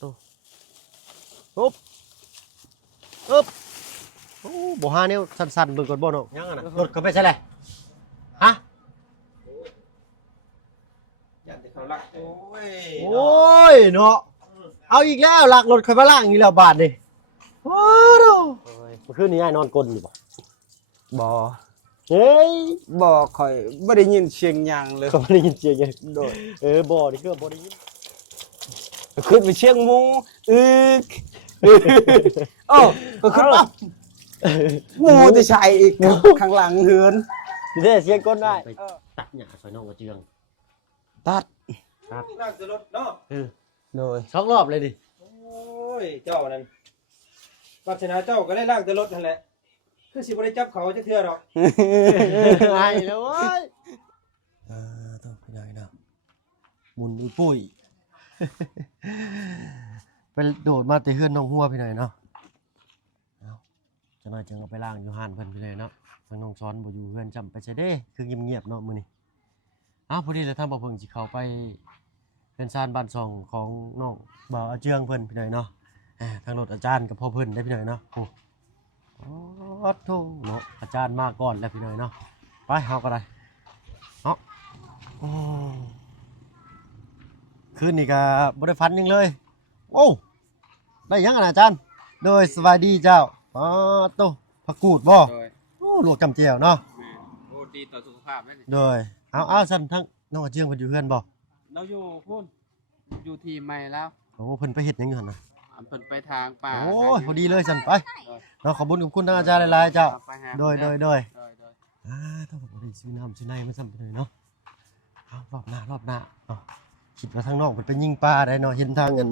ตัวปุ๊บปุ๊บโอ้บ่หาแนวสั่นๆเบิ่งก่อนบ่น้องยังอ่ะนะรถก็ไปใช่แหละฮะ ยันแต่เขาลักโอ้ย โอ้ยเนาะเอาอีกแล้วลักรถใครมาล่างอีกแล้วบาทนี่โอ้โหเมื่อคืนนี้ไอ้นอนกลนอยู่บ่ บ่ เฮ้ย บ่ค่อยบ่ได้ยินเสียงหยังเลย เขาไม่ได้ยินเสียงยังโดดบ่นี่คือบ่ได้ยิน ขึ้นไปเชียงหมูอึกโอ้ก็ขึ้นว่าหมูจะใช่อีกข้างหลังเฮือน นี่ได้เสียงก้นได้ไปตัดหญ้าซอยน้องกระเจือง ตัด ครับ นั่งจะรถเนาะ โดย สองรอบเลยดิ โอ้ยเจ้านั่นวัฒนาเจ้าก็ได้ล่างแต่รถนั่นแหละคือสิบ่ได้จับเขาจะเทื่อหรอก ไอ้แล้วเว้ยต้องไปไหนนะหมุนอุ้ยปุ้ยไปโดดมาแต่เฮือนน้องหัวพี่หน่อยเนาะเอาจะน่อยจึงเอาไปล้างอยู่ห้านเพิ่นพี่หน่อยเนาะทางน้องซ้อนบ่อยู่เฮือนจำไปใช่เด้คือเงียบๆเนาะมื้อนี้พอดีเลยทางบ่เพิ่งสิเข้าไปเป็นซานบ้านซ่องของน้องบ่าวอาเจืองเพิ่นพี่หน่อยเนาะทางรถอาจารย์กับพ่อเพิ่นได้พี่หน่อยเนาะโอ้โธ่เนาะอาจารย์มาก่อนแล้วพี่หน่อยเนาะไปเฮาก็ได้เนาะคืนนี้ก็บ่ได้ฝันหยังเลยโอ้ได้หยังอาจารย์โดยสวัสดีเจ้าโตผักกูดบ่ โดย โอ้ลวกจำเจียวเนาะ โอ้ดีต่อสุขภาพแม่นี่ โดยเอาสั่นทั้งน้องอาเจียงเพิ่นอยู่เฮือนบ่ เราอยู่พุ่นอยู่ทีมใหม่แล้ว โอ้เพิ่นไปเฮ็ดหยังอยู่หั่นน่ะ เพิ่นไปทางป่า โอ้ยพอดีเลยสั่นไปเนาะขอบคุณทางอาจารย์หลายๆเจ้าโดยต้องบอกว่าได้ซื้อน้ำซื้อในมาซ้ำไปเลยเนาะเอารอบหน้าเนาะคิดว่าทางนอกเพิ่นไปยิงปลาได้เนาะเห็นทางเงิน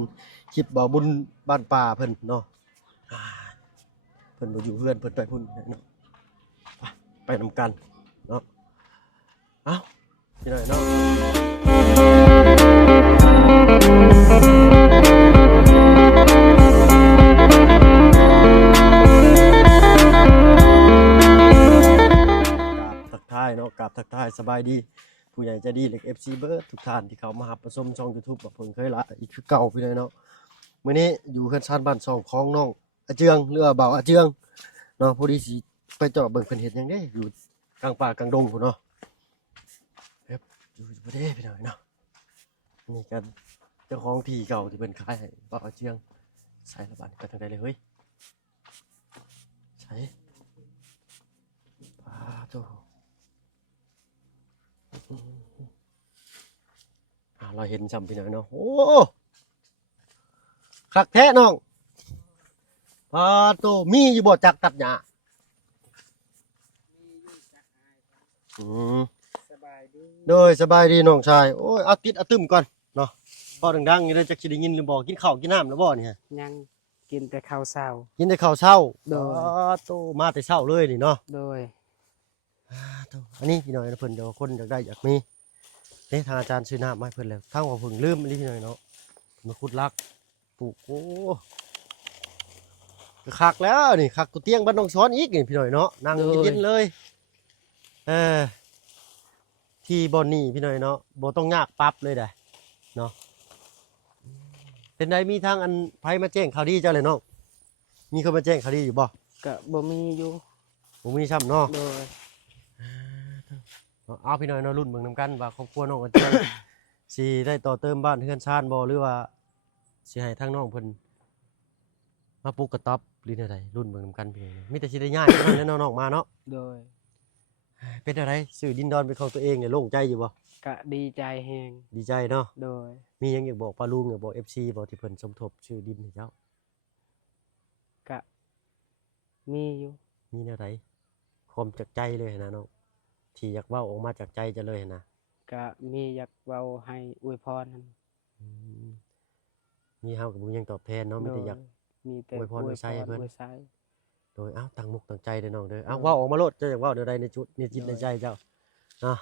คลิปบ่าวบุญบ้านป่าเพิ่นเนาะเพิ่นบ่อยู่เฮือนเพิ่นไปพุ่นเนาะไปนำกันเนาะเอาพี่หน่อยเนาะทักทายเนาะกับทักทายสบายดีผู้ใหญ่ใจดีเล็ก FC เบิร์ดทุกท่านที่เขามาหับประชมช่อง YouTube แบบเพิ่งเคยละอีกคือเก่าพี่เลยเนาะมื้อนี้อยู่เฮือนชานบ้านช่องของน้องอาเจืองหรือว่าบ่าวอาเจืองเนาะพอดีสิไปเจาะเบิ่งเพิ่นเฮ็ดหยังเด้อยู่กลางป่ากลางดงพุ่นเนาะอยู่บ่ได้พี่น้องเนาะนี่กันเจ้าของที่เก่าที่เพิ่นขายให้บ่าวอาเจืองใส่ระบาดไปทางใดเลยเฮ้ยใส่ปาโต เราเห็นจำพี่น้อยเนาะโอ้คักแท้น้องปลาโตมีอยู่บ่จักตัดหญ้าสบายดี โดยสบายดีน้องชายโอ้ยเอาติดเอาตึมก่อนเนาะพอดังๆนี่เลยจักสิได้ยินหรือบ่กินข้าวกินน้ำแล้วบ่นี่ฮะ ยังกินแต่ข้าวเช้า กินแต่ข้าวเช้า โดย ปลาโตมาแต่เช้าเลยนี่เนาะ โดย โตอันนี้พี่น้อยนะเพิ่นเดี๋ยวคนอยากได้อยากมีนี่ทางอาจารย์ซื้อน้ำมาให้เพิ่นแล้วทางว่าเพิ่งลืมอันนี้พี่น้อยเนาะมาขุดลักปลูกโอ้คักแล้วนี่คักกูเตียงบ้านน้องซ้อนอีกนี่พี่น้อยเนาะนั่งเย็นๆเลยที่บ่อนนี่พี่น้อยเนาะบ่ต้องยากปรับเลยได้เนาะเป็นไดมีทางอันไผมาแจ้งข่าวดีเจ้าเลยเนาะมีคนมาแจ้งข่าวดีอยู่บ่ ก็บ่มีอยู่ บ่มีซ้ำเนาะ โดย เอาพี่น้อยเนาะรุ่นเบิ่งนำกันว่าครอบครัวน้องอาเจียง สิได้ต่อเติมบ้านเฮือนชานบ่หรือว่าสิให้ทางน้องเพิ่นมาปลูกกระต๊อบหรือแนวใดรุ่นเบิ่งนำกันพี่น้อยมีแต่สิได้ย้ายเท่านั้นแหล้วน้องๆมาเนาะ โดย เป็นอะไรซื้อดินดอนเป็นของตัวเองเนี่ยโล่งใจอยู่บ่ ก็ดีใจแฮง ดีใจเนาะ โดย มีหยังอยากบอกป้าลุงอยากบอก FC บ่ที่เพิ่นสมทบชื่อดินให้เจ้า ก็มีอยู่ มีแนวใดความจากใจเลยนะน้องที่อยากเว้าออกมาจากใจจะเลยนะ ก็มีอยากเว้าให้อวยพรนั่น อืมมีเฮากับบ่มีหยังตอบแทนเนาะมีแต่อยาก มีแต่ อวยพรอวยชัยให้เพิ่น อวยชัย โดยตั้งมุกตั้งใจเด้อน้องเด้อเว้าออกมาโลดเจ้าอยากเว้าแนวใดในจุดในจิตในใจเจ้าเนาะ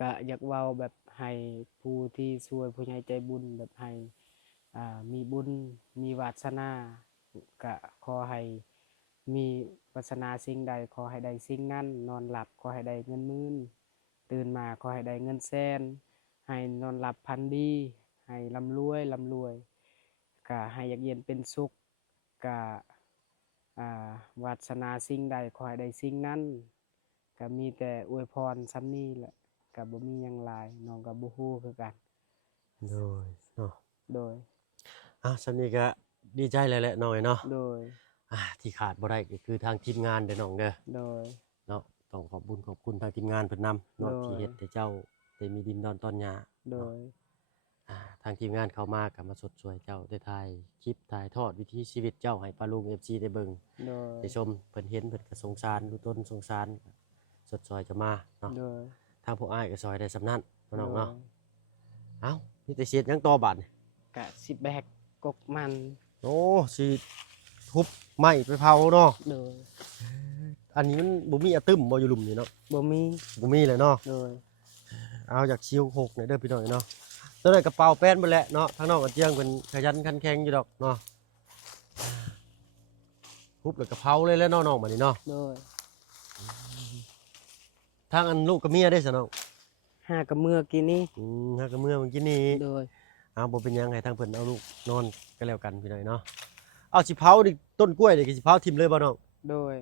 ก็อยากเว้าแบบให้ผู้ที่ช่วยผู้ใหญ่ใจบุญแบบให้มีบุญมีวาสนาก็ขอให้มีวาสนาสิ่งใดขอให้ได้สิ่งนั้นนอนหลับขอให้ได้เงินหมื่นตื่นมาขอให้ได้เงินแสนให้นอนหลับพันดี ให้ร่ำรวยก็ให้อยากเย็นเป็นสุขก็วาสนาสิ่งใดขอให้ได้สิ่งนั้นก็มีแต่อวยพรซ้ำนี้แหละก็บ่มีหยังหลายน้องก็บ่ฮู้คือกันโดยเนาะ โดยสำนี้ก็ดีใจแล้วแหละน้อยเนาะ โดยที่ขาดบ่ได้ก็คือทางทีมงานเด้อน้องเด้อ โดยเนาะต้องขอบคุณทางทีมงานเพิ่นนำเนาะ โดย ที่เฮ็ดให้เจ้าได้มีดินดอนตอนหญ้า โด เนาะ ย ทางทีมงานเข้ามาก็มาสดสวยเจ้าได้ถ่ายคลิปถ่ายทอดวิถีชีวิตเจ้าให้ปาลุง FC ได้เบิ่ง โดย ได้ชมเพิ่นเห็นเพิ่นก็สงสารดูต้นสงสารสดสวยจะมาเนาะ โดย ทางพวกอ้ายก็ซอยได้สำนั้นน้องเนาะ โดย เอ้ามีแต่เสียดยังต่อบัดนี่ กะสิแบกกกมัน โอ้สิทุบไม้ไปเผาเนาะ โดย อันนี้มันบ่มีอะตึมบ่อยู่หลุมนี่เนาะ บ่มี บ่มีเลยเนาะ โดย เอาจากชิวหกเนี่ยเด้อพี่น้องเนาะตัวนั้นกระเป๋าแป้นเบิดแหละเนาะทางนอกก็เจียงเป็นขยันขันแข็งอยู่ดอกเนาะทุบแล้วก็เผาเลยแล้วเนาะน้องบัดนี้เนาะ โดย ทางอันลูกกับเมียได้ซะน้อง หากับเมื่อกี้นี้ ฮะกับเมื่อเมื่อกี้นี้ โดย เอาบ่เป็นหยังให้ทางเพิ่นเอาลูกนอนก็แล้วกันพี่น้องเนาะเอาสิเผาดิต้นกล้วยนี่ก็สิเผาทิ่มเลยบ่น้อง โดย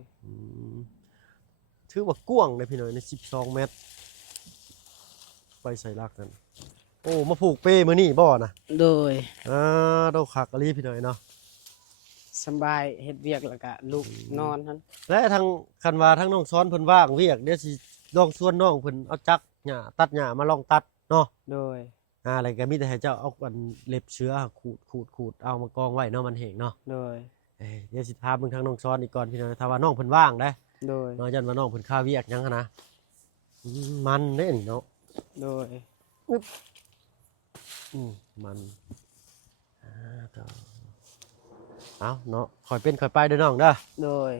ถือว่ากว้างเลยพี่น้อยใน12 เมตร ไปใส่ลักนั่นโอ้มาผูกเป้มื้อนี้บ่นะ โดย ดอกคักอะลีพี่น้อยเนาะ สำบายเฮ็ดเวียกแล้วก็ลูกนอนหั่น และทางคันว่าทางน้องซ้อนเพิ่นว่างเวียกเดี๋ยวสิลองชวนน้องเพิ่นเอาจักรหญ้าตัดหญ้ามาลองตัดเนาะ โดย อะไรก็มีแต่ให้เจ้าเอาอันเล็บเชื้อขูดเอามากองไว้เนาะมันแห้งเนาะ โดย เดี๋ยวสิพาเบิ่งทางน้องซ้อนอีกก่อนพี่น้อยถ้าว่าน้องเพิ่นว่างได้ โดย เนาะยันว่าน้องเพิ่นค่าเวียกหยังหันนะมันเด้นี่เนาะ โดย มันต่อเอาเนาะคอยเป็นคอยไปเด้อน้องเด้อ โดย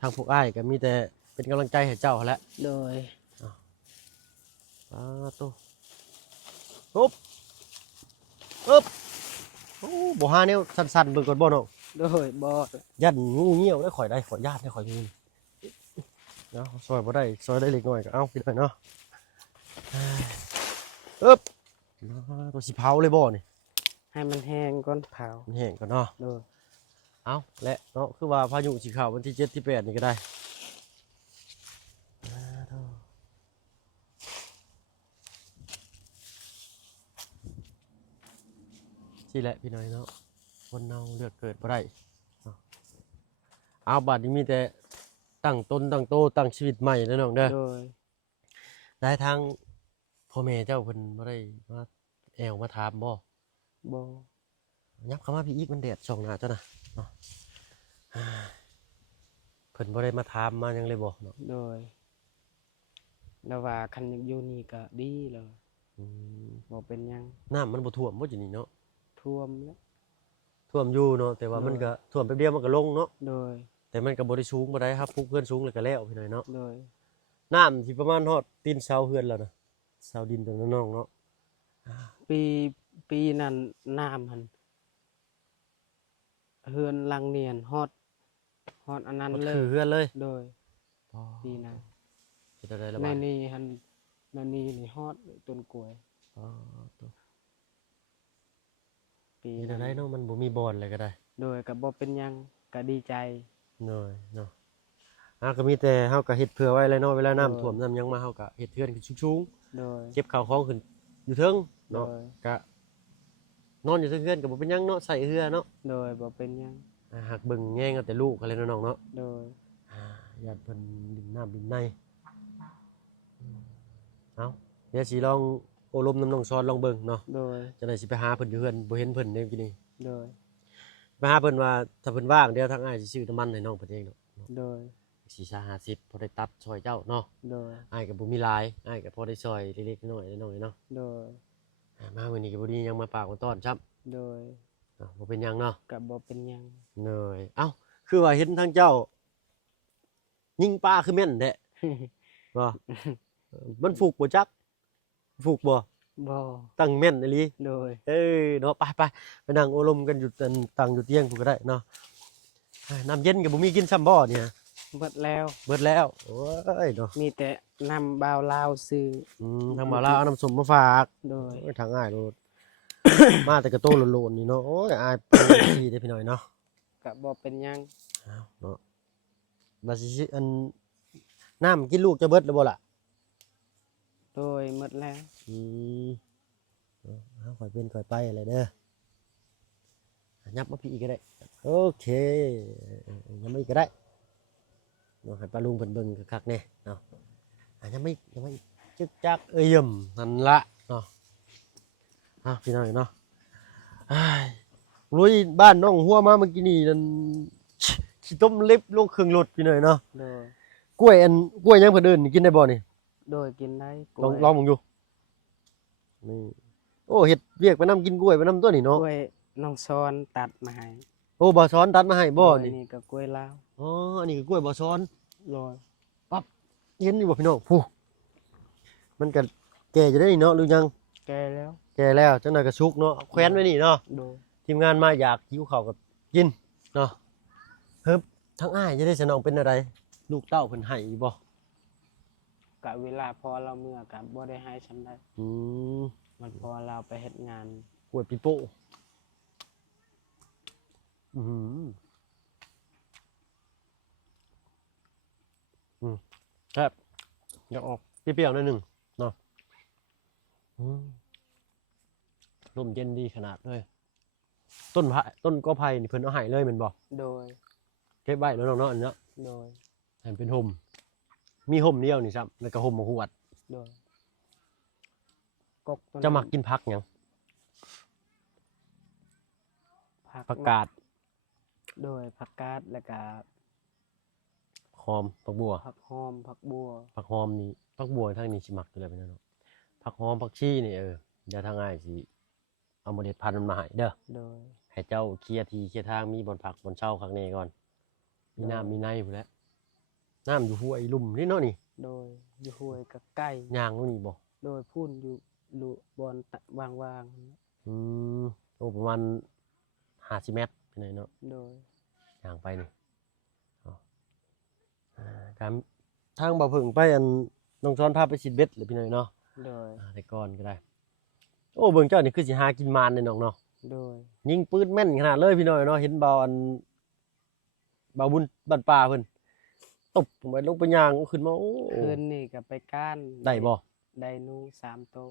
ทางพวกอ้ายก็มีแต่เป็นกำลังใจให้เจ้าหั้นแหละ โดย โตปุ๊บปุ๊บโอ้บ่หาแนวสั่นๆเบิ่งก่อนบ่น้อง โดยบ่ ยันงูเหี่ยวได้ข่อยได้ข่อยญาติได้ข่อยมีเนาะซอยบ่ได้ซอยได้เล็กน้อยก็เอาพี่น้อยเนาะปึ๊บตัวสิเผาเลยบ่นี่ ให้มันแห้งก่อนเผา มันแห้งก่อนเนาะ โดย เอาและเนาะคือว่าพายุสิเข้าวันที่7ที่8นี่ก็ได้สิแหละพี่น้อยเนาะคนเนาเลือกเกิดบ่ได้เนาะเอาบัดนี้มีแต่ตั้งต้นตั้งโตตั้งชีวิตใหม่แล้วน้องเด้อ โดย ได้ทางพ่อแม่เจ้าเพิ่นบ่ได้มาแอวมาถามบ่ บ่ ยับเข้ามาพี่อีกมันแดดส่องหน้าเจ้านะเนาะเพิ่นบ่ได้มาถามมาหยังเลยบ่เนาะ โดยแล้วว่าคันอยากอยู่นี่ก็ดีแล้ว อืม บ่เป็นหยัง น้ำมันบ่ท่วมบ่จินี่เนาะ ท่วมแล้ว ท่วมอยู่เนาะแต่ว่ามันก็ท่วมแป๊บเดียวมันก็ลงเนาะ โดย แต่มันก็บ่ได้สูงบ่ได้ครับปลูกเพื่อนสูงเลยก็แล้วพี่น้อยเนาะ โดย น้ำสิประมาณฮอดตีนเสาเฮือนแล้วนะเสาดินตรงนั้นน้องเนาะ ปีนั้นน้ำหั่นเฮือนหลังเนียนฮอดอันนั้น มัน เล คื ย อเฮือนเลย โดย อ๋อ ปีนั้น สิได้ระ ใน บาย นี่หั่นในนี่ฮอดต้นกล้วย อ๋อตัว ปี นี่ นั้น ได้เนาะมันบ่มีบอนเลยก็ได้ โดยก็บ่เป็นหยังก็ดีใจ เนาะก็มีแต่เฮาก็เฮ็ดเผื่อไว้เลยเนาะเวลาน้ำ เออ ท่วมน้ำหยังมาเฮาก็เฮ็ดเทือนขึ้นสูง โดย ๆเก็บข้าวของขึ้นอยู่เทิงเนาะ โดย ก็นอนอยู่เทิงเฮือนก็บ่เป็นหยังเนาะใส่เฮือเนาะ โดยบ่เป็นหยัง หักเบิ่งแย่งเอาแต่ลูกอะไรเนาะน้องเนาะ โดย ญาติเพิ่นดินน้ำดินในเอ้าเดี๋ยวสิลองโอลมน้ำน้องซ้อนลองเบิ่งเนาะ โดย จังได๋สิไปหาเพิ่นอยู่เฮือนบ่เห็นเพิ่นเด้เมื่อกี้นี้ โดย ไปหาเพิ่นว่าถ้าเพิ่นว่างเดี๋ยวทางอ้ายสิซื้อน้ำมันให้น้องเพิ่นเองเนาะ โดย 4-50พอได้ตัดช่วยเจ้าเนาะ โดย อ้ายก็บ่มีหลายอ้ายก็พอได้ช่วยเล็กๆน้อยๆน้อยๆเนาะ โดย มามื้อนี้ก็บ่ดียังมาปากมาต้อนซ้ำ โดย บ่เป็นหยังเนาะ ก็บ่เป็นหยัง เนยเอ้าคือว่าเห็นทางเจ้า ยิงปลาคือแม่นแท้ บ่ มันฟูกบ่จักฟูกบ่ บ่ ตั้งแม่นอีหลี โดย เนาะไปนั่งโอลมกันอยู่ตั้งอยู่เตียงพู้นก็ได้เนาะน้ำเย็นก็บ่มีกินซ้ำบ่เนี่ย เบิดแล้ว เบิดแล้วโอ้ยเนาะ มีแต่นำบ่าวลาวซื้อ ทางบ่าวลาวเอาน้ำส้มมาฝาก โดย ทางง่ายโลด มาแต่กระโตโลนๆนี่เนาะโอ้ยอายไปทีได้พี่น้อยเนาะ ก็บ่เป็นหยัง อ้าวเนาะบาสิอันน้ำกินลูกจะเบิดแล้วบ่ล่ะ โดยหมดแล้ว อืมเอาค่อยเป็นค่อยไปอะไรเด้อยับมาพี่อีกก็ได้โอเคยังไม่อีกก็ได้เนาะให้ปลาลุงเพิ่นเบิ่งคักๆแน่เนาะยังไม่จึกจักเอ้ยยมนั่นละเนาะพี่น้อยเนาะอ้ายลุยบ้านน้องหัวมาเมื่อกี้นี่นั่นขี้ต้มเล็บลงเครื่องรถพี่น้อยเนาะ โดย กล้วยยังเพิ่นเอิ้นนี่กินได้บ่นี่ โดยกินได้ก ล ล้ อง วย ลองมึงอยู่นี่โอ้เฮ็ดเวียกไปนํกินกล้วยไปนํตัวนี่ ก เนาะ ล้วยน้องซ้อนตัดมาให้ โอ้บ่ซ้อนตัดมาให้บ่ โดย นี่ นี่ก็กล้วยลาว อ๋ออันนี้คือกล้วยบ่ซ้อน โดย เห็นอยู่บ่พี่น้องผู้มันก็แก่จะได้เนาะหรือยัง แก่แล้ว แก่แล้วจังหน่อยก็สุกเนาะแขวนไว้นี่เนาะ โดย ทีมงานมาอยากหิวข้าวก็กินเนาะเฮิบทั้งอ้ายจะได้สนองเป็นอะไร ลูกเต้าเพิ่นให้อยู่บ่ กะเวลาพอเราเมื่อกับบ่ได้ให้ฉันได้ อืม มันพอเราไปเฮ็ดงาน กล้วยปิโป้อืมครับอยากออกเปรี้ยวๆหน่อยหนึงเนาะลมเย็นดีขนาดเลยต้นกอไผ่นี่เพิ่นเอาให้เลยแม่นบ่ โดย เก็บไว้แล้วเนาะอันเนาะ โดย ให้เป็นห่มมีห่มเดียวนี่ซ้ำแล้วก็ห่มหวด โดยกกตัว จะมักกินผักหยัง ผักกาด โดยผักกาดแล้วก็ หอมผักบัว ผักหอมผักบัว ผักหอมนี่ผักบัวทางนี้สิมักอยู่แล้วพี่น้องเนาะผักหอมผักชีนี่เดี๋ยวทางง่ายสิเอาเมล็ดพันธุ์มันมาให้เด้อ โดย ให้เจ้าเคลียร์ทีเคลียร์ทางมีบอนผักบอนเช่าข้างในก่อนมีน้ำมีในพุ่นแหล้วน้ำอยู่ห้วยลุ่มนี่เนาะนี่ โดยอยู่ห้วยกับไก่ ย่างนู่นนี่บ่ โดยพุ่นอยู่ลุบอนตะวาง อืมโอ้ประมาณ50 เมตรพี่น้องเนาะ ๆโดย ย่างไปนี่เอาการทางบ่าวเพิ่งไปอันน้องซ้อนพาไปสิเบ็ดเลยพี่น้อยเนาะ โดย แต่ก่อนก็ได้ โอ้เบิ่งเจ้านี่คือสิหากินมานเลยน้องเนาะ โดย ยิงปืนแม่นขนาดเลยพี่น้อยเนาะเห็นบ่าวอันบ่าวบุญบ้านป่าเพิ่นตบลงไปลงไปย่างขึ้นมาโอ้ คืนนี่ก็ไปก้าน ได้บ่ ได้หนู3ตัว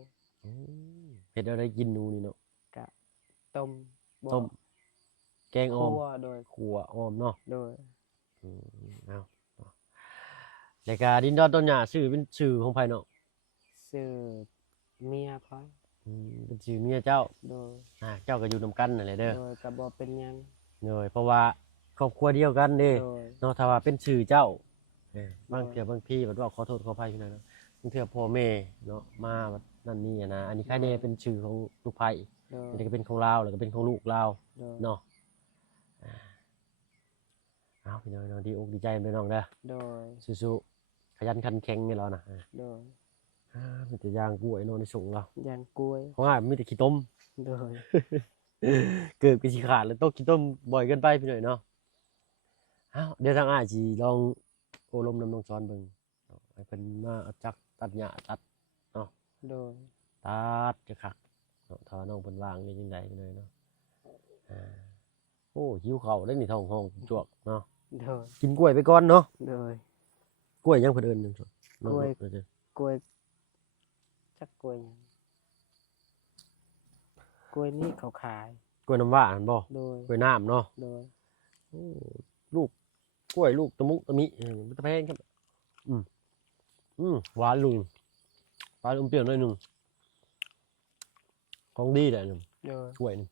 เฮ็ดเอาได้กินหนูนี่เนาะ กะต้มบ่ ต้มแกงออม คั่วโดย ขัวออมเนาะ โดย เอาแล้วก็ดินดอนต้นหญ้าชื่อเป็นชื่อของไผเนาะ ซื้อเมียพอย เป็นชื่อเมียเจ้า โดย เจ้าก็อยู่นำกันนั่นแหละเด้อ โดยก็บ่เป็นหยัง เลยเพราะว่าครอบครัวเดียวกันเด้ โดย เนาะถ้าว่าเป็นชื่อเจ้าบางเทื่อบางพี่แบบว่าขอโทษขออภัยพี่น้อยเนาะบางเทื่อพ่อแม่เนาะมาแบบนั่นนี่อะนะอันนี้ใครแน่เป็นชื่อของลูกไผ่ โดย อันนี้ก็เป็นของเราแล้วก็เป็นของลูกเรา โดย เนาะเอาพี่น้อยเนาะดีอกดีใจพี่น้องเด้อ โดย สู้ๆขยันขันแข็งนี่เรานะ โดย มีแต่ยางกล้วยเนาะในส่งเรา ย่างกล้วย เพราะว่ามีแต่ขี้ต้ม โดย เกิดเป็นสีขาดแล้วต้องขี้ต้มบ่อยเกินไปพี่หน่อยเนาะอ้าวเดี๋ยวทางอ้ายสิลองโอลมน้ำน้องซ้อนเบิ่งเนาะให้เพิ่นมาเอาจักตัดหญ้าตัด โดย ตัดจะคักเนาะถ้าว่าน้องเพิ่นวางได้จังได๋พี่หน่อยเนาะโอ้หิวข้าวได้นี่ท้องห้องจวกเนาะ โดย กินกล้วยไปก่อนเนาะ โดย กล้วยยังเพิ่นเอิ้นหนึงส่วนน้อง กล้วย เด้อก ล้วยจักกล้วยหยังกล้วยนี่เขาขาย กล้วยน้ำว้าหั่นบ่ โดย กล้วยน้ำเนาะ โดย โอ้ลูกกล้วยลูกตะมุตะมิมันจะแพงครับหวานลุงหวานอมเปรี้ยวหน่อยหนึงของดีแหละหนึ่ง โดย กล้วยหนึง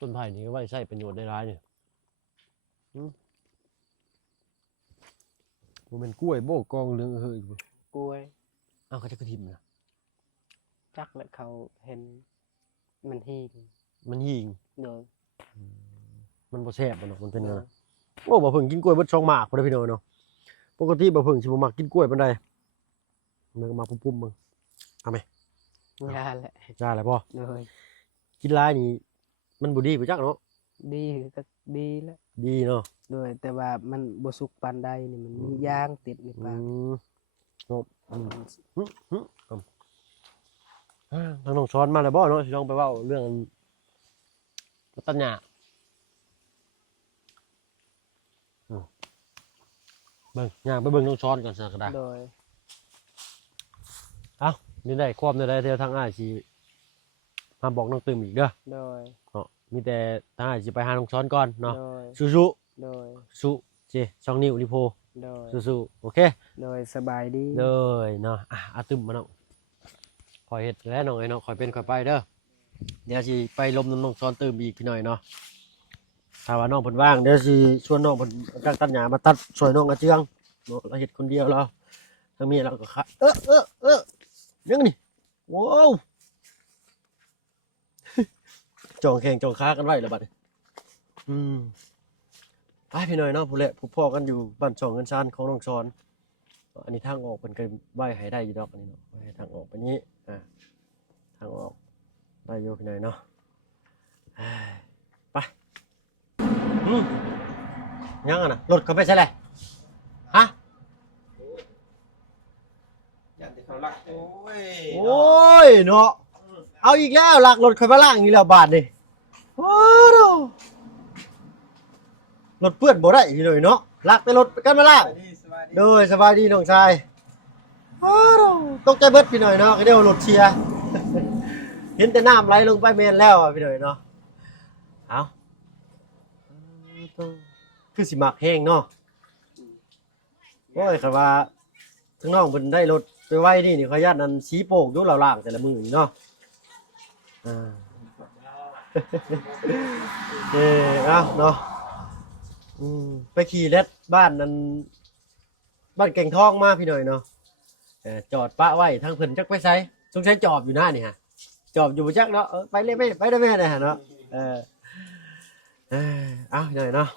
ต้นไผ่นี่ก็ไว้ใช้ประโยชน์ได้หลายเนี่ยมันเป็นกล้วยโบกกองเหลืองเฮ้ย กล้วย อ้าวเขาจะกระถิ่มนะ จักและเขาเห็นมันหีบ มันหิง โดย มันบ่แซ่บมันหรอกมันเป็นไงนะโอ้บ่เพิ่งกินกล้วยเบิด2หมากพอได้พี่น้อยเนาะปกติบ่เพิ่งสิบ่มักกินกล้วยปานใดมันก็มาปุ้มๆมึง ยาแหละ ได้แล้วบ่ โดย กินหลายนี่มันบ่ดีไปจักเนาะ ดีก็ดีแล้ว ดีเนาะ โดยแต่ว่ามันบ่สุกปานใดนี่มันมียางติดใน อื ปาก มครับ องช้อนมาแล้วบ่เนาะสิลองไปเว้าเรื่องตัญญาเบิ่งย่างไปเบิ่งน้องช้อนก่อนซะก็ได้ โดย นี่ได้ความได้เท่าทางอ้ายสิมาบอกน้องตึมอีกเด้อ โดย เนาะมีแต่ทางอ้ายสิไปหาน้องช้อนก่อนเนาะ โดย สู้ โดย ๆสู้เจ2นิ้วลิโพ โดย สู้ๆโอเค โดยสบายดี เลยเนาะอาตึมมาเนาะคอยเฮ็ดแล้วน้องไอ้เนาะคอยเป็นคอยไปเด้อเดี๋ยวสิไปลมน้องช้อนตึมอีกพี่หน่อยเนาะถ้าว่าน้องเพิ่นว่างเดี๋ยวสิชวนน้องเพิ่นกางตัดหญ้ามาตัดช่วยน้องอาเจืองเนาะเราเฮ็ดคนเดียวเราทั้งเมียเราก็ยังนี่ว้าวจองแข่งจองค้ากันไว้แล้วบัดนี้ไปพี่หน่อยเนาะผู้เละผู้พ่อกันอยู่บ้านช่องเงินซานของน้องช้อนอันนี้ทางออกเพิ่นก็ไว้ให้ได้อยู่ดอกอันนี้เนาะไว้ให้ทางออกไปนี้ทางออกได้อยู่พี่หน่อยเนาะไปยังอ่ะนะรถเขาไปใช่เลยฮะ ยันที่เขาลักโอ้ย โอ้ยเนาะเอาอีกแล้วหลักรถเขามาล่างอีกแล้วบาทนี่โอ้โหรถเปื้อนบ่ได้พี่หน่อยเนาะลักไปรถกันมาล่าง สบายดี โดยสบายดีน้องชายโอ้โหตกใจเบิดพี่หน่อยเนาะก็เดี๋ยวรถเชียร์ เห็นแต่น้ำไหลลงไปเมนแล้วอ่ะพี่หน่อยเนาะเอาคือสิมักแห้งเนาะโอ้ยครับว่าทั้งน้องเพิ่นได้รถไปไว้นี่ขออนุญาตนั้นชี้โป่งอยู่เหล่างๆแต่ละมือนี่เนาะเอาเนาะไปขี่รถบ้านนั้นบ้านแก่งทองมาพี่หน่อยเนาะจอดปะไว้ทางเพิ่นจักไปไสสงสัยจอบอยู่หน้านี่ฮะจอบอยู่บ่จักเนาะไปเลยไปได้แม่ได้ฮะเนาะเอาพี่หน่อยเนาะ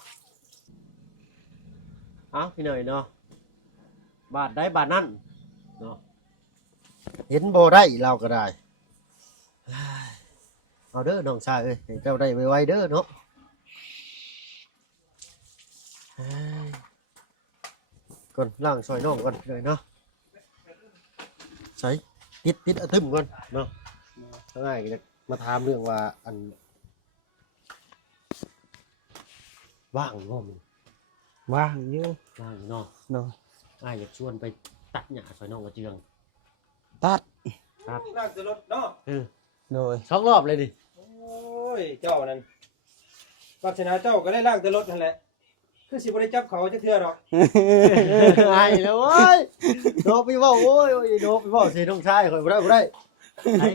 เอาพี่หน่อยเนาะบาทได้บาทนั่นเนาะเห็นบ่ได้เราก็ได้เอาเด้อน้องชายเอ้ยให้เจ้าได้ไวๆเด้อเนาะก่อนล้างซอยน้องก่อนเลยเนาะใส่ติดอะทึมก่อนเนาะง่ายๆจะมาถามเรื่องว่าอันว่างบ่มึง ว่างอยู่ ว่างเนาะ โดย อ้ายอยากชวนไปตัดหญ้าซอยน้องกระเจือง ตัด นั่งจะรถเนาะ โดย 2 รอบเลยดิ โอ้ยเจ้านั่นวาสนาเจ้าก็ได้ล่างแต่รถนั่นแหละคือสิบ่ได้จับเขาจักเทื่อหรอก ไอ้แล้วเว้ยโดไปบอกโอ้ยโดไปบอกสิน้องชายข่อยบ่ได้ไอ้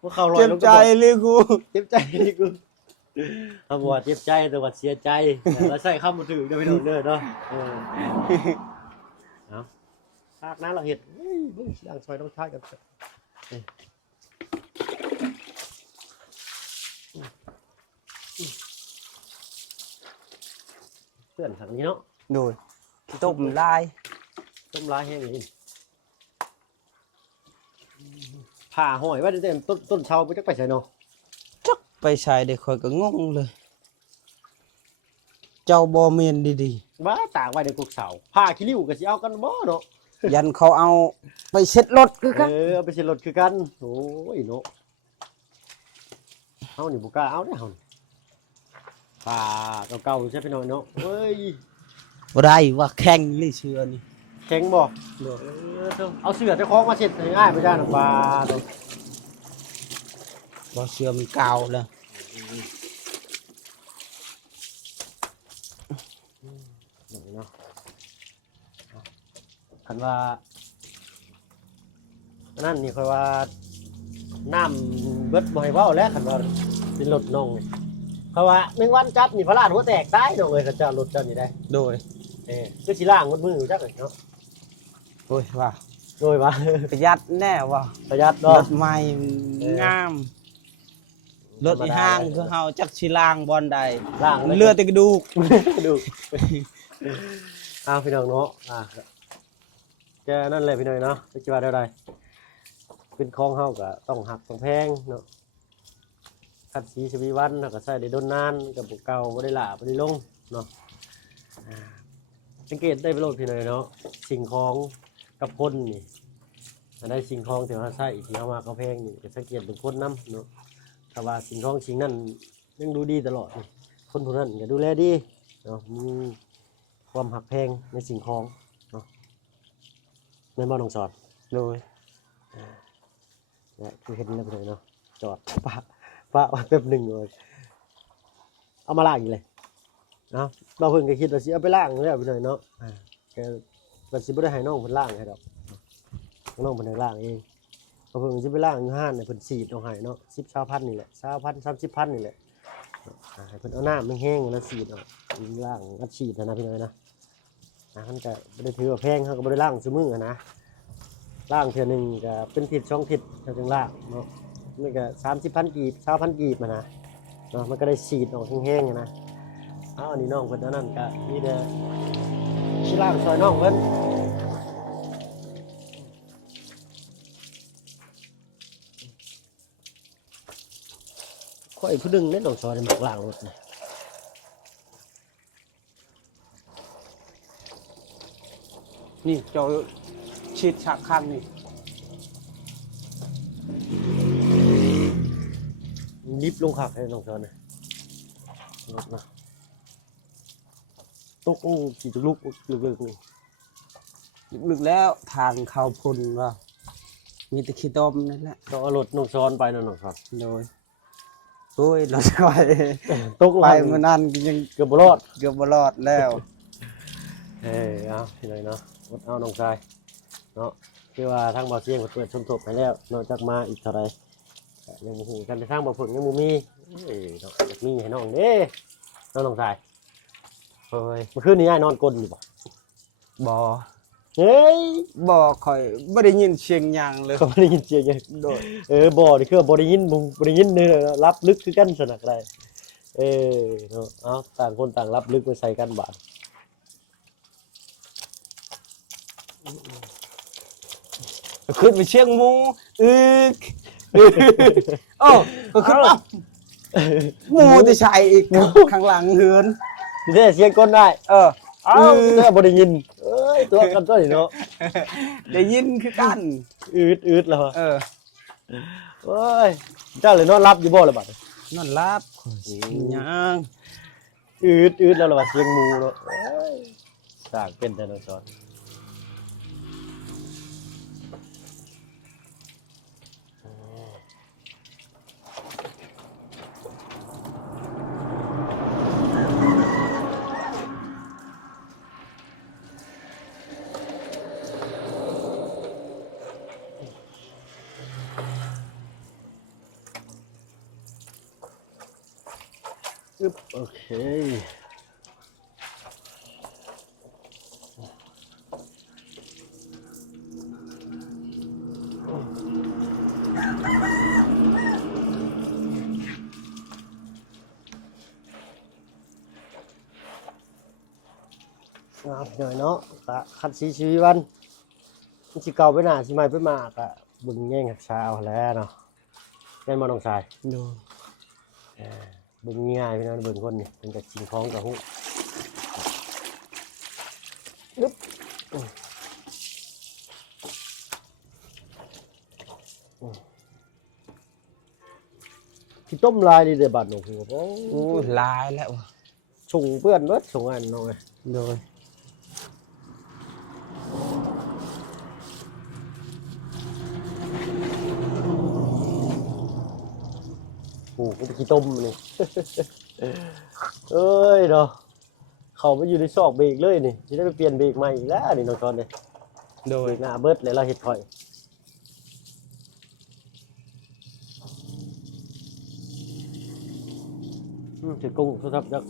พวกเขาลอย เจ็บ ลง ใจเลยกู เจ็บใจนี่กูคำว่าเจ็บใจแต่ว่าเสียใจแล้วใส่คำบ่ถูกเด้อพี่น้องเด้อเนาะเอาภาคนั้นเราเฮ็ดย่างซอยน้องชายกันเพื่อนทางนี้เนาะ โดยต้มได้ ต้มลายแห้งนี่ผ่าหอยไว่าเต็มต้นเชาไปจักไปใส่เนาะ จักไปใช้ได้ค่อยก็งงเลย เจ้าบ่เมียนดี ว่าตากไว้ในกุกเสาผ่าขี้ริ้วก็สิเอากันบ่เนาะ ๆยันเขาเอาไปเช็ดรถคือกัน เอาไปสิรถคือกันโอ้ยเนาะเฮานี่บ่กล้าเอาเด้อเฮานี่ผ่าเก่าๆใช่พี่น้อยเนาะเฮ้ย บ่ได้ว่าแข่งนี่เชื่อนี่ แข็งบ่เอาเสื้อเจ้าของมาเช็ดให้ง่ายไปจ้าหนังปลาเนาะ บ่เชื่อมันเก่าแล้ว เนาะคันว่าอันนั่นนี่ค่อยว่าน้ำเบิดบ่ให้เว้าแล้วคันว่าเป็นรถน้องนี่เขาว่าแมงวันจับนี่พระราชหัวแตกตายน้องเอ้ยเขาเจ้ารถเจ้านี่ได้ โดย คือสิล้างมืออยู่จักเลยเนาะ โอ้ยว่า โดยว่า ประหยัดแน่ว่า ประหยัด ร เนาะ ถใหม่งามรถอีห้างคือเฮาจักสิล้างบ่อนใด ล้าง เลือดแต่กระดูก ดูพี่น้องเนาะแกนั่นเลยพี่น้องเนาะจะว่าได้เป็นของเฮาก็ต้องหักต้องแพงเนาะคัดสีชวีวันก็ใส่ได้ดนนานกับเก่าบ่ได้หลาบ่ได้ลงเนาะสังเกตได้ไปโลดพี่น้องเนาะสิ่งของกับคนนี่ อันใดสิ่งของที่ว่าใช้ที่เฮามาเขาแพงนี่ก็สังเกตเป็นคนนำเนาะถ้าว่าสิ่งของสิ่งนั้นยังดูดีตลอดนี่คนผู้นั้นก็ดูแลดีเนาะมีความหักแพงในสิ่งของเนาะแม่นบ่น้องสอน โดย และคือเห็นแล้วไปเลยเนาะจอดป้าไว้แป๊บหนึงเลยเอามาล้างอีกเลยเนาะเราเพิ่งก็คิดว่าสิเอาไปล้างแล้วไปเลยเนาะก็มันสิบ่ได้ให้น้องเพิ่นล้างให้ดอกน้องเพิ่นให้ล้างเองเราเพิ่งสิไปล้างอยู่ห้านเนี่ยเพิ่นฉีดเอาให้เนาะ10,000นี่แหละ20,000 30,000นี่แหละให้เพิ่นเอาน้ำแห้งๆแล้วฉีดเอาล้างอัดฉีดนะพี่น้อยนะมันก็บ่ได้ถือว่าแพงเฮาก็บ่ได้ล้างซุมื้อนะล้างเทื่อนึงก็เป็นทิศ2ทิศเท่าจังล้างเนาะมันก็30,000กีบ20,000กีบมานะเนาะมันก็ได้ฉีดออกแห้งๆนะอันนี้น้องเพิ่นอันนั้นก็มีแต่สิล้างซอยน้องเพิ่นข่อยผู้ดึงเล่นน้องซอยหมักล้างรถนี่ นี่เจ้าฉีดฉากข้างนี่ ลิฟต์ลงขักให้น้องซอยนะรถนะตกกี่จุกลึกๆนี่ ลึกๆแล้วทางเข้าพุ่นว่ามีแต่ขี้ต้มนั่นแหละ ต้องเอารถน้องซอนไปนะน้องครับ โดยโอ้ยเราจะไป ตกลง ไป มา มื้อนั้นก็ยัง เกือบบ่รอด เกือบบ่รอดแล้ว เอาพี่หน่อยเนาะอดเอาน้องชายเนาะคือว่าทางบ่อเสียงเปิดชมทบให้แล้วนอกจากมาอีกเท่าไรก็ยังบ่ฮู้กันไปทางบ่อฝึกยังบ่มีเนาะอยากมีให้น้องเด้น้องชายเฮ้ยเมื่อคืนนี้ยายนอนกลนอยู่บ่ บ่ เฮ้ย บ่ค่อยบ่ได้ยินเสียงหยังเลย ก็บ่ได้ยินเสียงหยังโดดบ่นี่คือบ่ได้ยินบ่ได้ยินเด้อรับลึกคือกันสนักได้เนาะเอาต่างคนต่างรับลึกไปใส่กันบาด ขึ้นไปเชียงมูอึกโอ้ก็ขึ้นปั๊บหมูที่ใช่อีกข้างหลังเฮือน สิได้เสียงก้นได้ เออ เอ้าบ่ได้ยินตัวกันตัวนี่เนาะ ได้ยินคือกัน อืดแล้วอะ เออ โอ้ยเจ้าเลยนอนรับอยู่บ่ล่ะบัด นอนรับยัง อืดแล้วล่ะบัดเสียงหมูเนาะเอ้ยสร้างเป็นแต่น้องสอนโอเคเอาหน่อยเนาะกะคัดสีชีวิตวันมันสิเก่าไปหน้าสิใหม่ไปมากะบึงแย่งหักษาเอาแล้วเนาะแม่นบ่น้องชาย ดู เบิ่งง่ายพี่น้องเบิ่งคนนี่เป็นกับสิ่งของกับหูอึ๊บที่ต้มลายนี่เด้บัดหนูหัวโอ้ โอ้ลายแล้ว ชงเพื่อนเบิดชงอันน้องเอ้ย โดย โอ้ก็ไปขี้ต้มนี่ เอ้ยเนาะเขาไปอยู่ในซอกเบรกเลยนี่สิได้ไปเปลี่ยนเบรกใหม่อีกแล้วนี่น้องตอนนี้ โด เบ ย รกหน้าเบิดเลยเราเฮ็ดถอยถือกุ้งโทรศัพท์จัก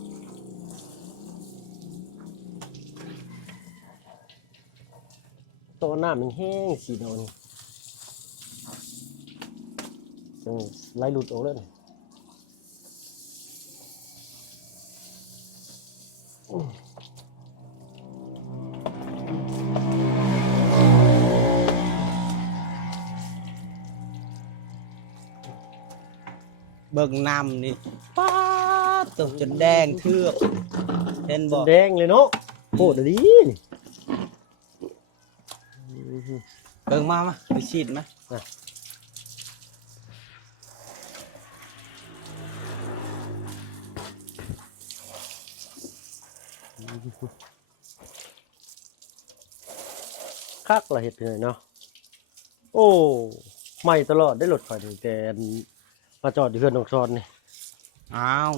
ตัวหน้ามันแห้งสีดอนจังไล่หลุดออกเลยนี่เบิ่งน้ำนี่ป๊าดตกจนแดงเทือกเห็นบ่ แดงเลยเนาะโคตรดีนี่ เบิ่งมาไปฉีดมาคักละเฮ็ดเลยเนาะโอ้ใหม่ตลอดได้รถข่อยนี่แต่อันมาจอดอยู่เฮือนน้องชอนนี่ อ้าว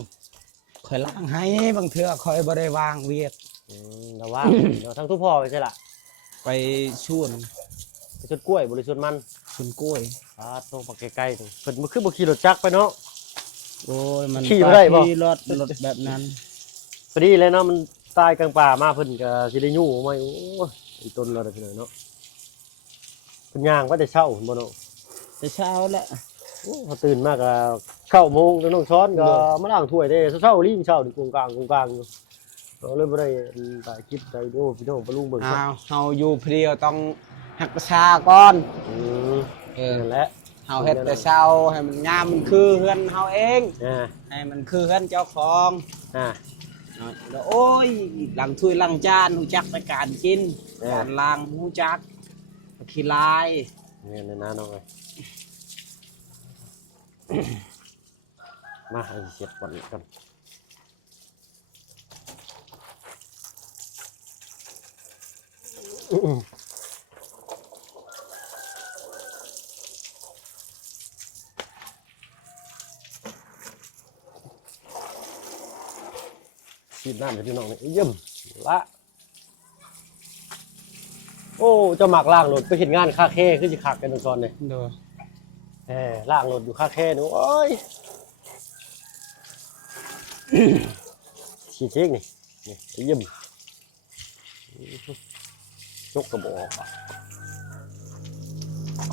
คอยล้างให้บางเทื่อคอยบ่ได้วางเวียก แต่ว่า เนาะทั้งทุกพ่อไปใช่ล่ะ ไปชวน ไปชนกล้วยบริสุทธิ์มัน ชวนกล้วย ตรงปักใกล้ๆนี่เพิ่นบ่คือบ่ขี่รถจักรไปเนาะ โอ้ยมัน ขี่บ่ได้บ่ ขี่รถแบบนั้น พอดีเลยเนาะมันตายกลางป่ามาเพิ่นก็สิได้ยู่ไหมโอ้ยอีต้นเราได้พี่น้อยเนาะเพิ่นย่างว่าแต่เช้าเพิ่นบ่เนาะ แต่เช้าแหละ โอ้พอตื่นมาก็เข้าโมงแล้วน้องช้อนก็มาล้างถ้วยได้เช้าๆรีบเช้านี่กงกลางอยู่เราเลยบ่ได้ถ่ายคลิปได้ดูพี่น้องปะลุงเบิ่งครับ อ้าวเฮาอยู่เพลียวต้องหักประชาก่อน อืม นั่นแหละ เฮาเฮ็ดแต่เช้าให้มันงามมันคือเฮือนเฮาเอง อ่า ให้มันคือเฮือนเจ้าของ อ่า แล้วโอ้ยล้างถ้วยล้างจานรู้จักในการกิน การล้างรู้จักขี้ลาย เนี่ยนะน้องเอ้ยมาให้เสียบก่อนกันฉีดน้ำให้พี่น้องนี่เยี่ยมละโอ้เจ้าหมากล่างรถไปเห็นงานคาเฟ่คือสิคักกันตอนนี้ โดย ล่างรถอยู่คาเฟ่หนูโอ้ยฉีดเช็คนี่เยี่ยมยกกระบอก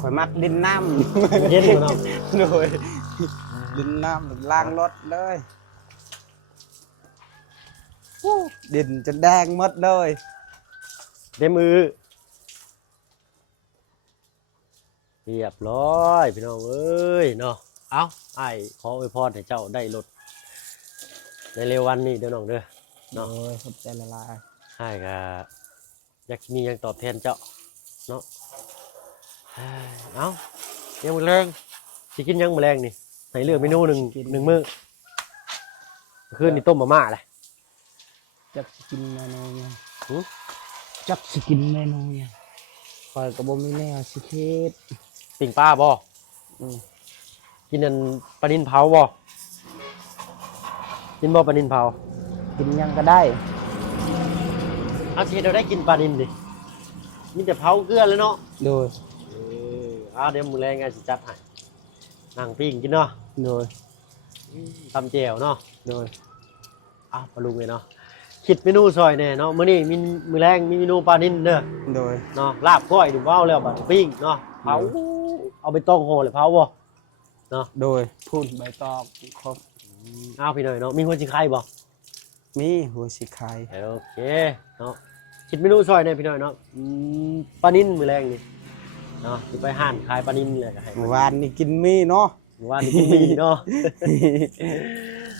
ข่อยมักดินน้ เย็นมาเนาะ ำ โดยดินน้ำล้างรถเลยดินจะแดงหมดเลย เดมือเรียบร้อยพี่น้องเอ้ยเนาะเอาไอ้ขออวยพรให้เจ้าได้รถในเร็ววันนี้เด้อน้องเด้อ โดยขอบใจละลาย ให้ก็อยากมีหยังตอบแทนเจ้าเนาะเอายังมื้อแรงสิกินยังมื้อแรงนี่ให้เลือกเมนูหนึ่งมื้อคืนนี่ต้มมาม่าแหละ จักสกินเมนูเนี่ย หือ จักสกินเมนูเนี่ยคอยกับบ่มีแนวสิเฮ็ด ปิ่งปลาบ่กินอันปลานิลเผาบ่กินบ่ปลานิลเผา กินหยังก็ได้ เอาสิเราได้กินปลานิลดิมีแต่เผาเกลือแล้วเนาะ โดย เดี๋ยวมื้อแรงไงสิจัดให้นั่งปิ้งกินเนาะ โดย ตำแจ่วเนาะ โดย ปลาลุงเลยเนาะคิดเมนูซอยแน่เนาะมื้อนี้มีมื้อแรงมีเมนูปลานิลเด้อ โดย เนาะลาบก้อยนี่ว้าวแล้วบัดปิ้งเนาะเผาเอาไปต้มห่อเลยเผาบ่ โดยพูดใบตองครบ เอาพี่หน่อยเนาะมีหัวจิไข่บ่ มีหัวสิไข่ โอเคเนาะคิดเมนูซอยแน่พี่หน่อยเนาะปลานิลมื้อแรงนี่เนาะสิไปห้านขายปลานิลนี่แหละก็ให้ เมื่อวานนี่กินมีเนาะ ว่านี่กินมีเนาะ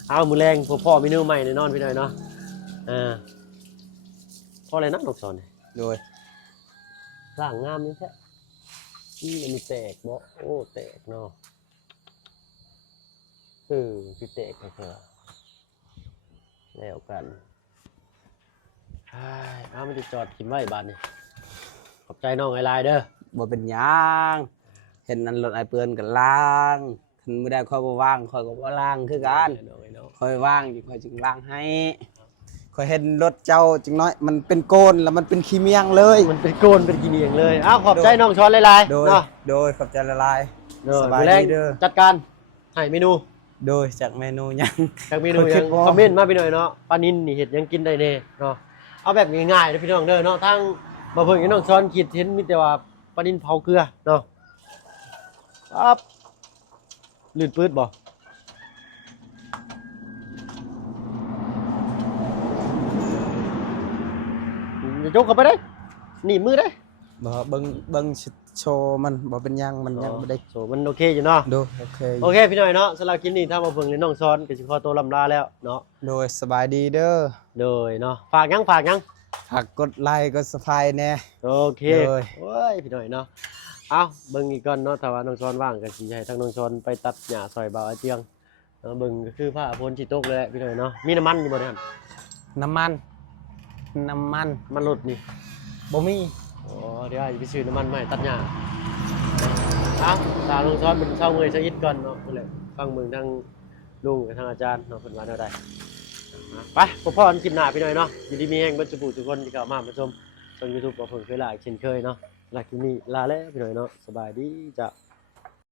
เอามื้อแรงพ่อเมนูใหม่แน่นอนพี่หน่อยเนาะพ่ออะไรนะดอกสอนนี่ โดย ร่างงามนี่แท้อันนี้แตกบ่โอ้แตกเนาะพี่แตกก็แล้วกันเอามันจะจอดกินไว้บาดนี่ขอบใจน้องไอ้ลายเด้อ บ่เป็นหยังเห็นนั้นรถไอเปือนก็ล้างคันบ่ได้ค่อยบ่ว่างค่อยก็บ่ล้างคือกัน น้องไอ้น้อง ค่อยว่างอยู่ค่อยจึงล้างให้ค่อยเห็นรถเจ้าจึงน้อยมันเป็นโกนแล้วมันเป็นขี้เมียงเลย มันเป็นโกนเป็นกินเองเลยขอบใจน้องช้อนหลายๆ โดย เนาะ โดยขอบใจละลาย ส ส บา บาย ย ดี ดีเด้อ จัดการให้เมนู โดยจากเมนูหยัง จากเมนู ขอคิ ยั ด ง ว่า คอมเมนต์มาพี่หน่อยเนาะปลานินนี่เห็ดยังกินได้แน่เนาะเอาแบบง่ายๆนะพี่น้องเด้อเนาะทั้งมาเพิ่งกับน้องช้อนคิดเห็นมีแต่ว่าปลานินเผาเกลือเนาะปั๊บลื่นปื๊ดบ่อย่ายกเข้าไปได้หนีบมือได้ บ่เบิ่งโชว์มันบ่เป็นหยังมันยังบ่ได้ โซมันโอเคอยู่เนาะ โดยโอเค โอเคพี่หน่อยเนาะสำหรับคลิปนี้ถ้ามาเพิ่งเลยน้องช้อนก็สิขอตัวลำลาแล้วเนาะ โดยสบายดีเด้อ โดยเนาะฝากยัง ฝากกดไลค์กด Subscribe แน่ โอเค เลย โอ้ยพี่หน่อยเนาะเอาเบิ่งอีกก่อนเนาะถ้าว่าน้องชอนว่างก็สิให้ทางน้องชอนไปตัดหญ้าซอยเบาอาเจียงเบิ่งก็คือผ้าพ้นสิตกเลยแหละพี่หน่อยเนาะมีน้ำมันอยู่บ่เนี่ย น้ำมัน มันรถนี่ บ่มี อ๋อเดี๋ยวให้ไปซื้อน้ำมันมาให้ตัดหญ้าเอาตาน้องชอนเป็นเช้าเมื่อยซะอิดก่อนเนาะพุ่นแหละฟังเบิ่งทางลุงกับทางอาจารย์เนาะเพิ่นว่าแนวใดไปพบพ่อกันคลิปหน้าพี่หน่อยเนาะยินดีมีแห่งเบ่จุทุกคนที่เข้ามาชมช่อง YouTube ของเพิ่นเคยหลายเช่นเคยเนาะลาคลิปนี้ลาแล้วพี่หน่อยเนาะสบายดีจ้ะ